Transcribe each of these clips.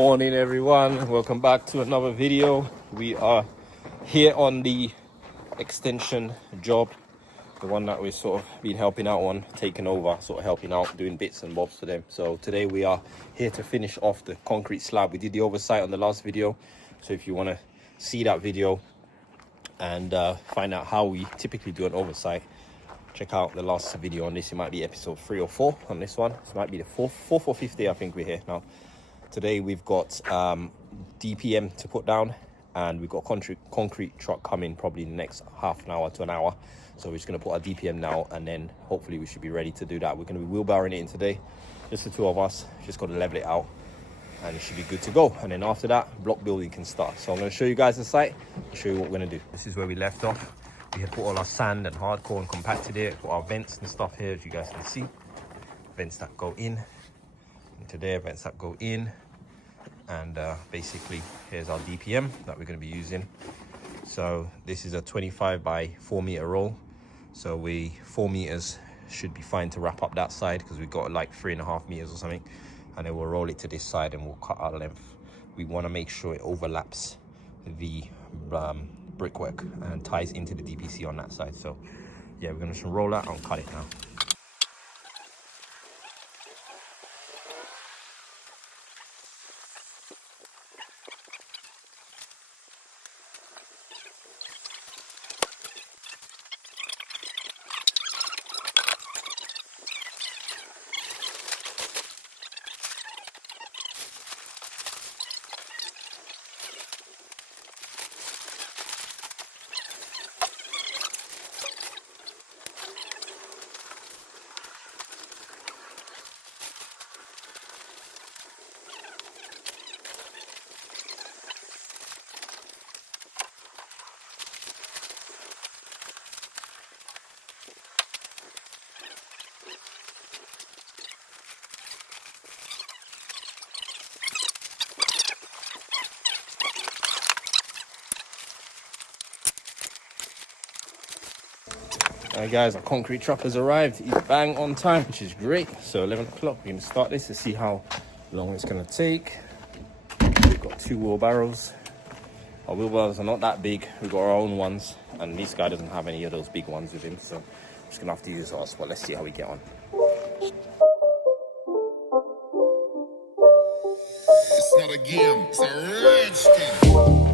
Morning everyone, welcome back to another video. We are here on the extension job, the one that we've sort of been helping out on, taking over, sort of helping out, doing bits and bobs to them. So today we are here to finish off the concrete slab. We did the oversight on the last video, so if you want to see that video and find out how we typically do an oversight, check out the last video on this. It might be episode 3 or 4 on this one. This might be the fourth or fifth day I think we're here now. Today we've got DPM to put down, and we've got concrete truck coming probably in the next half an hour to an hour. So we're just going to put our DPM now, and then hopefully we should be ready to do that. We're going to be wheelbarrowing it in today, just the two of us. Just got to level it out and it should be good to go. And then after that, block building can start. So I'm going to show you guys the site and show you what we're going to do. This is where we left off. We had put all our sand and hardcore and compacted it, put our vents and stuff here, as you guys can see. Vents that go in into there, vents that go in, and basically here's our DPM that we're going to be using. So this is a 25 by 4 meter roll, so 4 meters should be fine to wrap up that side, because we've got like 3.5 meters or something, and then we'll roll it to this side and we'll cut our length. We want to make sure it overlaps the brickwork and ties into the DPC on that side. So yeah, we're going to just roll that and cut it now. Alright guys, our concrete truck has arrived. He's bang on time, which is great. So 11 o'clock, we're going to start this to see how long it's going to take. We've got 2 wheelbarrows. Our wheelbarrows are not that big. We've got our own ones, and this guy doesn't have any of those big ones with him, so I'm just going to have to use ours. But let's see how we get on. It's not a game, it's a rich thing.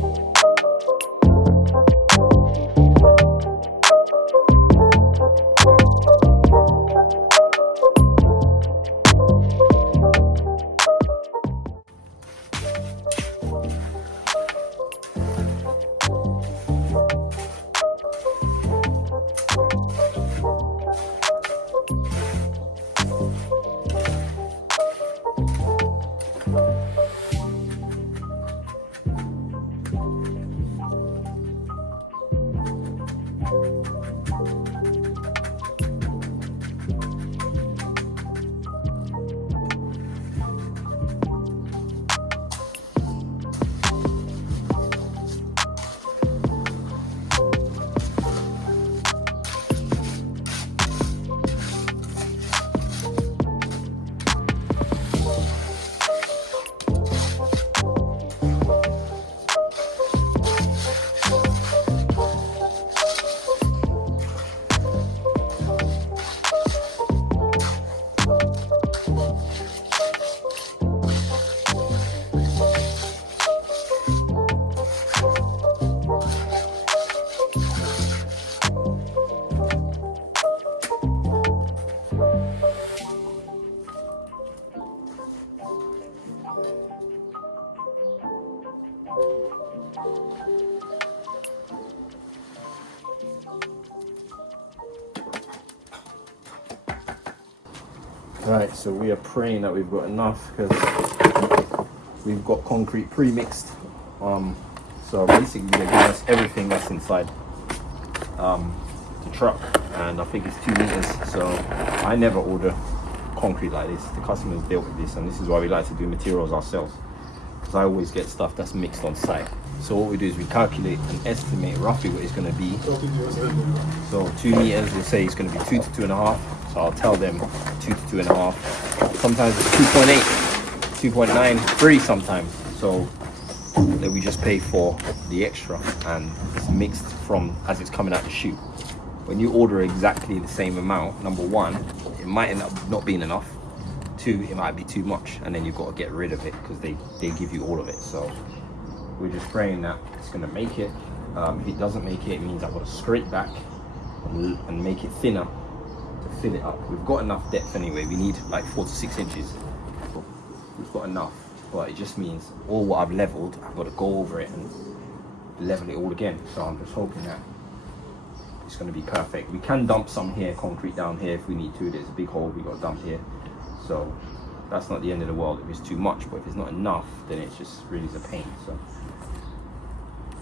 Right, so we are praying that we've got enough, because we've got concrete pre-mixed. So basically they're giving us everything that's inside the truck, and I think it's 2 meters. So I never order concrete like this. The customer's dealt with this, and this is why we like to do materials ourselves, because I always get stuff that's mixed on site. So what we do is we calculate and estimate roughly what it's going to be. So 2 meters, we'll say it's going to be 2 to 2.5. So I'll tell them 2 to 2.5. Sometimes it's 2.8. 2.9 free sometimes. So then we just pay for the extra, and it's mixed from as it's coming out the chute. When you order exactly the same amount, number one, it might end up not being enough. Two, it might be too much, and then you've got to get rid of it because they give you all of it. So we're just praying that it's going to make it. If it doesn't make it, it means I've got to scrape back and make it thinner to fill it up. We've got enough depth anyway. We need like 4 to 6 inches. We've got enough, but it just means all what I've leveled, I've got to go over it and level it all again. So I'm just hoping that it's going to be perfect. We can dump some here, concrete down here if we need to. There's a big hole we got to dump here, so that's not the end of the world if it's too much. But if it's not enough, then it just really is a pain. So,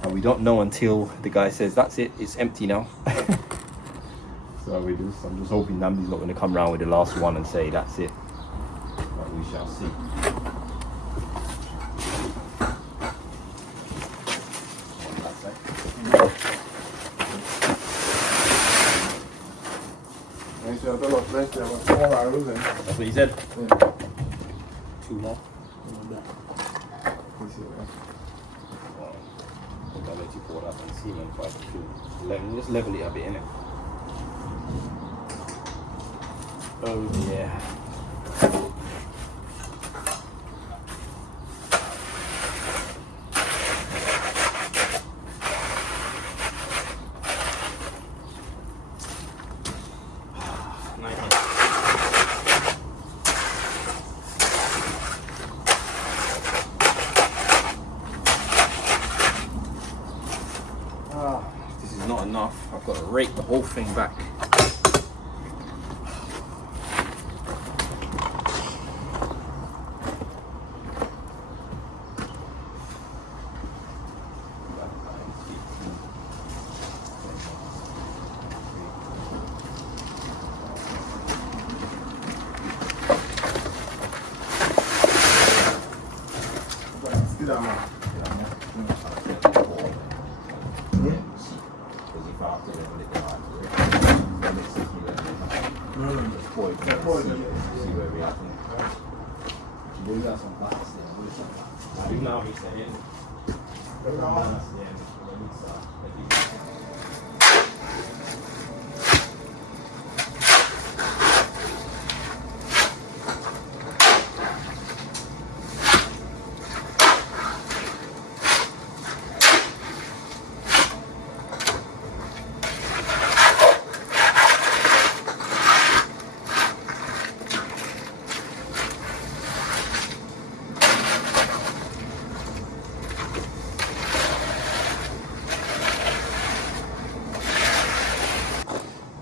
and we don't know until the guy says that's it, it's empty now. So I'm just hoping Namdi's not going to come around with the last one and say that's it, but we shall see. That's what he said. 2 more. I'll let you pour that and see man, if I can just level it a bit, innit? Oh yeah. This is not enough. I've got to rake the whole thing back.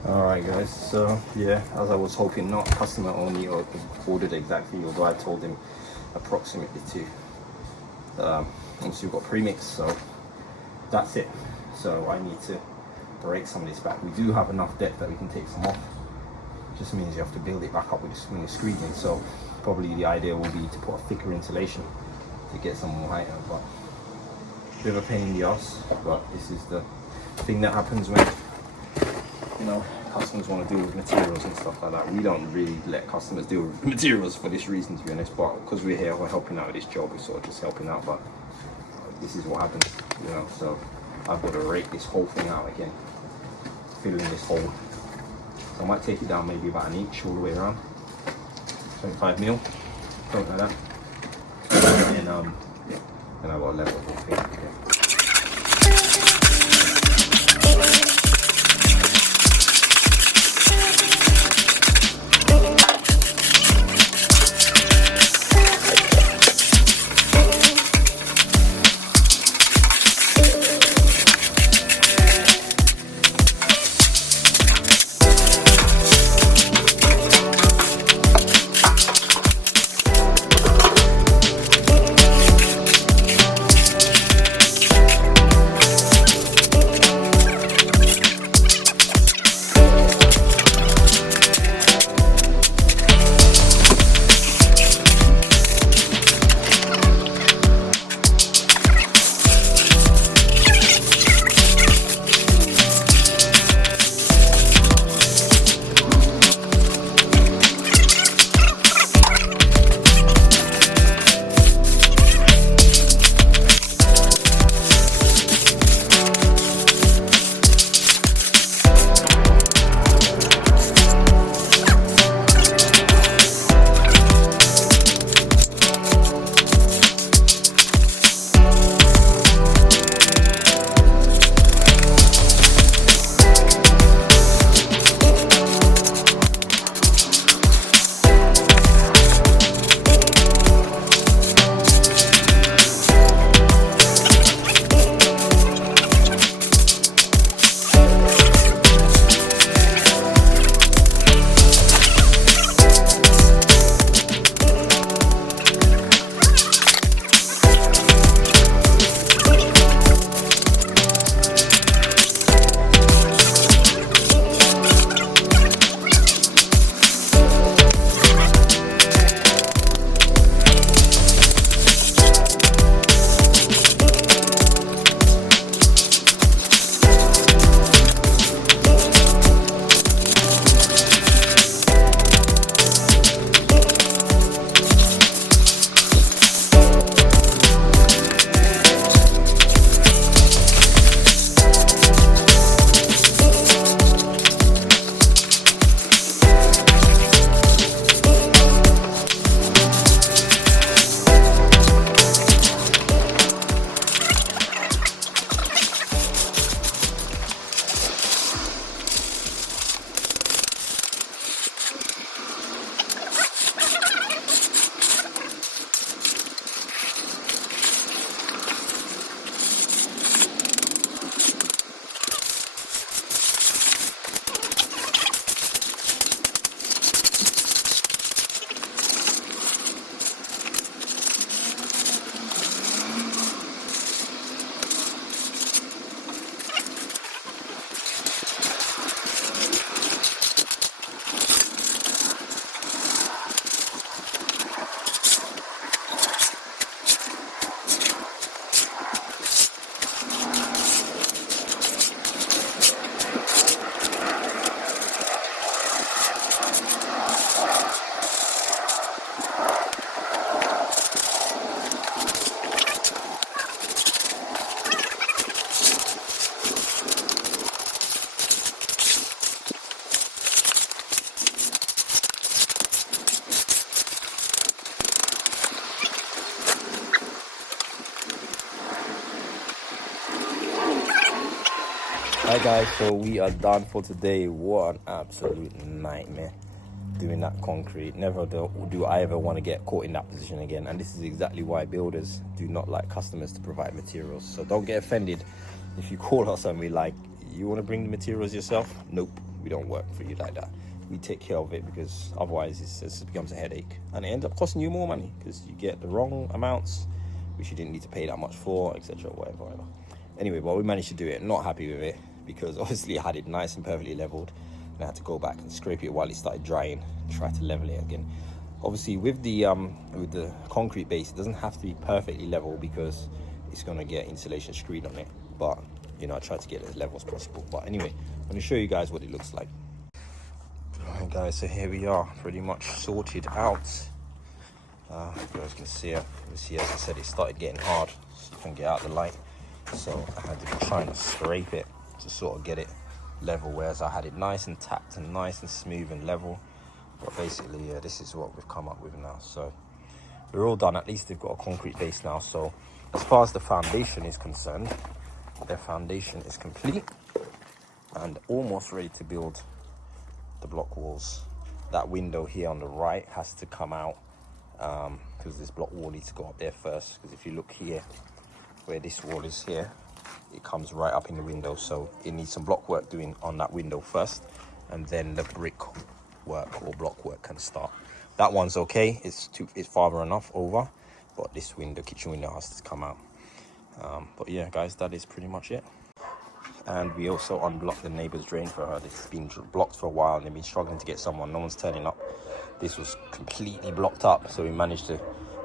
Alright guys, so yeah, as I was hoping, not customer only or ordered exactly, although I told him approximately to. Obviously we've got premix, so that's it. So I need to break some of this back. We do have enough depth that we can take some off. It just means you have to build it back up when you're squeezing. So probably the idea will be to put a thicker insulation to get some more height out, but a bit of a pain in the ass, but this is the thing that happens when, you know, customers want to deal with materials and stuff like that. We don't really let customers deal with materials for this reason, to be honest, but because we're here, we're helping out with this job, we're sort of just helping out, but this is what happens, you know. So I've got to rake this whole thing out again, fill in this hole. So I might take it down maybe about an inch all the way around, 25 mil, something like that, and then I've got to level the whole thing again. Hi guys, so we are done for today. What an absolute nightmare doing that concrete. Never do I ever want to get caught in that position again, and this is exactly why builders do not like customers to provide materials. So don't get offended if you call us and we're like, you want to bring the materials yourself? Nope, we don't work for you like that. We take care of it, because otherwise it becomes a headache and it ends up costing you more money because you get the wrong amounts which you didn't need to pay that much for, etc. whatever. Anyway, but we managed to do it. Not happy with it because obviously I had it nice and perfectly leveled, and I had to go back and scrape it while it started drying, try to level it again. Obviously with the concrete base, it doesn't have to be perfectly level because it's going to get insulation screen on it, but you know, I tried to get it as level as possible. But anyway, I'm going to show you guys what it looks like. Alright guys, so here we are, pretty much sorted out. You guys can see it. You see, as I said, it started getting hard, so you can get out the light. So I had to be trying to scrape it to sort of get it level, whereas I had it nice and tapped and nice and smooth and level. But basically, yeah, this is what we've come up with now. So we're all done. At least they've got a concrete base now. So as far as the foundation is concerned, their foundation is complete and almost ready to build the block walls. That window here on the right has to come out because this block wall needs to go up there first, because if you look here where this wall is here, it comes right up in the window, so it needs some block work doing on that window first, and then the brick work or block work can start. That one's okay, it's farther enough over, but this window, kitchen window, has to come out. But yeah guys, that is pretty much it. And we also unblocked the neighbor's drain for her. It's been blocked for a while and they've been struggling to get someone. No one's turning up. This was completely blocked up, so we managed to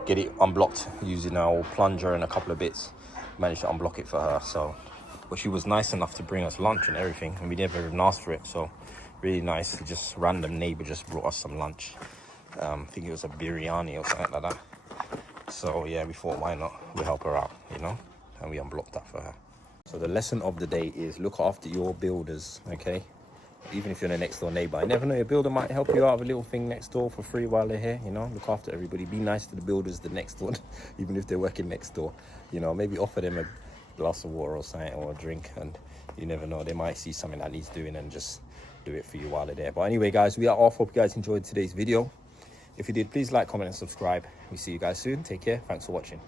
get it unblocked using our plunger and a couple of bits. Managed to unblock it for her. So, but she was nice enough to bring us lunch and everything, and we never even asked for it. So really nice. Just random neighbor just brought us some lunch. I think it was a biryani or something like that. So yeah, we thought, why not? We'll help her out, you know, and we unblocked that for her. So the lesson of the day is look after your builders, okay? Even if you're a next door neighbor, you never know, your builder might help you out with a little thing next door for free while they're here, you know? Look after everybody. Be nice to the builders, the next door, even if they're working next door. You know, maybe offer them a glass of water or something, or a drink, and you never know, they might see something that needs doing and just do it for you while they're there. But anyway guys, we are off. Hope you guys enjoyed today's video. If you did, please like, comment and subscribe. We see you guys soon. Take care. Thanks for watching.